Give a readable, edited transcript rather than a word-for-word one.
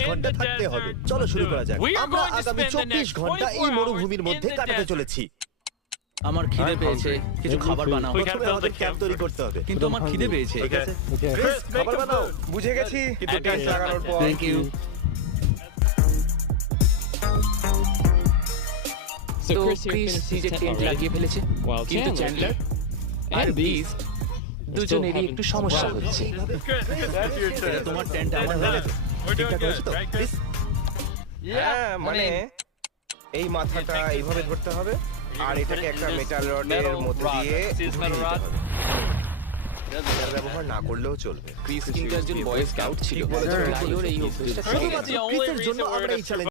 ঘন্টা the থাকতে desert হবে। চলো শুরু করা যাক। We are আমরা going to আগামী spend the 24 next ঘন্টা এই 24 মরুভূমির hours মধ্যে in the কাটাতে desert. চলেছি। আমার খিদে পেয়েছে, কিছু খাবার বানাও। We gotta প্রথমে build আমাদের a ক্যাম্প তৈরি camp করতে হবে। কিন্তু আমার খিদে পেয়েছে। ঠিক আছে Okay. ক্রিস, খাবার বানাও। বুঝে গেছি কিন্তু And টেন্ট then- লাগানোর পর থ্যাংক ইউ। So তো Chris here Chris finished his নিজের tent টেন্ট already. লাগিয়ে ফেলেছে, While কিন্তু Chandler চ্যান্ডলার আর and বিজ Beast are still দুজনেরই having একটু সমস্যা problems. হচ্ছে। Chris, that's your এটা turn. তোমার টেন্ট, আমার হয়ে হলো। গেছে? We're doing ঠিকঠাক good, হয়েছে তো? right, Chris, Chris? হ্যাঁ মানে এই মাথাটা এইভাবে ধরতে হবে আর এটাকে একটা মেটাল রডের মধ্যে দিয়ে ঢুকিয়ে দিতে হবে। এটার ব্যবহার না করলেও চলবে। ক্রিস কিন্তু একজন বয় স্কাউট ছিল, ঠিক বলেছো। তাই ওর এই অভ্যেসটা থেকে শুধুমাত্র গেছে। the only ক্রিসের জন্য reason we're আমরা gonna এই চ্যালেঞ্জ